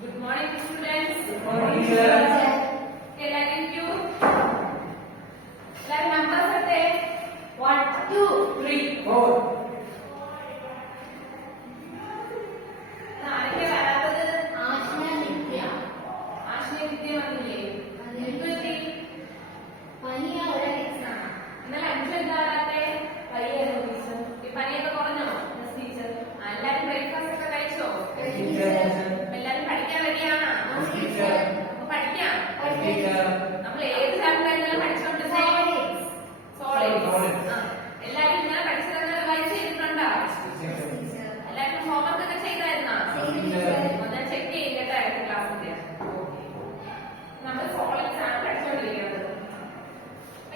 Good morning, students. Good morning, sir. Okay, thank you. Let numbers are there. 1, 2, 3, 4. ആരൊക്കെ വരാത്തത്? ആശ്നയ വിദ്യ വന്നില്ലേ? എന്ത് പറ്റി? ഇന്നലെ 5 എന്താ വരാത്തെ? പനിയായിരുന്നു ടീച്ചർ. ഈ പനിയൊക്കെ കുറഞ്ഞോ മിസ് ടീച്ചർ? എല്ലാരും ബ്രേക്ക്ഫാസ്റ്റ് ഒക്കെ കഴിച്ചോ? എല്ലാരും പഠിക്കാൻ റെഡിയാണോ? അപ്പൊ പഠിക്കാം. നമ്മൾ ഏത് ചാപ്റ്റർ ആയിരുന്നാലും പഠിച്ചോണ്ടിരുന്നേ? സോളിഡ്സ്. എല്ലാരും ഇന്നലെ പഠിച്ചതെന്ന് റിവൈസ് ചെയ്തിട്ടുണ്ടോ? എല്ലാരും ഹോംവർക്ക് ഒക്കെ ചെയ്തായിരുന്നോ? ഞാൻ ചെക്ക് ചെയ്തിട്ട് അടുത്ത ക്ലാസ്സിന്റെ നമ്മൾ സോളിഡ്സ് ആണ് പഠിച്ചുകൊണ്ടിരിക്കുന്നത്.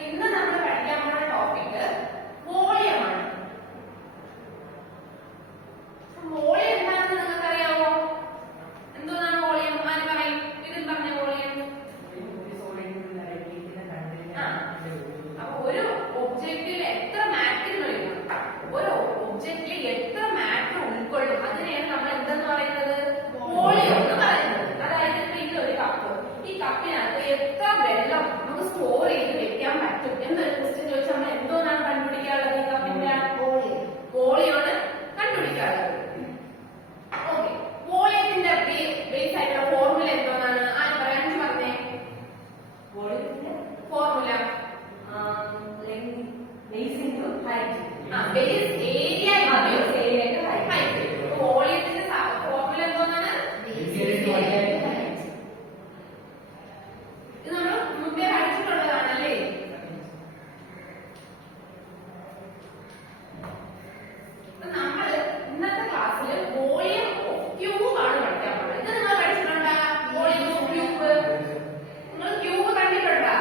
ഇന്ന് നമ്മൾ പഠിക്കാൻ പോകുന്ന ടോപ്പിക് വോളിയമാണ്. വോളിയം എന്താണെന്ന് നിങ്ങൾക്ക് അറിയാമോ? എന്താണ് വോളിയം? ആര് പറയും? ഇതിൽ പറഞ്ഞ വോളിയം. അപ്പൊ ഒരു ഒബ്ജക്റ്റിൽ എത്ര മാറ്ററുകൾ ഇടും, ഒരു ഒബ്ജക്റ്റിൽ എത്ര മാറ്റർ ഉൾക്കൊള്ളും, അതിനെയാണ് നമ്മൾ എന്തെന്ന് പറയുന്നത്? വോളിയം എന്ന് പറയുന്നത്. അതായത് ഇപ്പൊ ഇതൊരു കപ്പ്, ഈ കപ്പിനകത്ത് എത്ര വെള്ളം നമുക്ക് സ്റ്റോർ ചെയ്ത് വെക്കാൻ പറ്റും എന്നൊരു ക്വസ്റ്റ്യൻ ചോദിച്ചാൽ നമ്മൾ എന്തോന്നാണ് കണ്ടുപിടിക്കാനുള്ളത്? ഈ കപ്പിന്റെ വോളിയമാണ് കണ്ടുപിടിക്കാനുള്ളത്. ഓക്കെ, വോളിയത്തിന്റെ ബേസ് ആയിട്ടുള്ള ഫോർമുല എന്തോന്നാണ്? ആര് പറയാൻ പറഞ്ഞേ? Formula base area height. വോളിയത്തിന്റെ ഫോർമുല എന്തോന്നാണ്? ഇത് നമ്മൾ മുമ്പേ പഠിച്ചിട്ടുള്ളതാണല്ലേ? നമ്മൾ ഇന്നത്തെ ക്ലാസ്സിൽ വോളിയം ഓഫ് ക്യൂബ് ആണ് പഠിക്കാൻ പോകുന്നത്. ഇത് നിങ്ങൾ പഠിച്ചിട്ടുണ്ടോ? വോളിയം ഓഫ് ക്യൂബ് നിങ്ങൾ ക്യൂബ് കണ്ടിട്ടുണ്ടോ?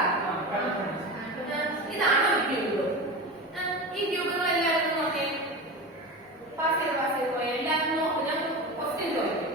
ഇതാണ് ഒരു ക്യൂബ്. ഈ ക്യൂബുകൾ എല്ലാവരും നോക്കേ. പാസ് ചെയ്ത് പോയി എല്ലാവരും നോക്കും. ഞാൻ ക്വസ്റ്റ്യൻ ചോദിക്കും.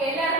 ഓക്കെ എല്ലാവർക്കും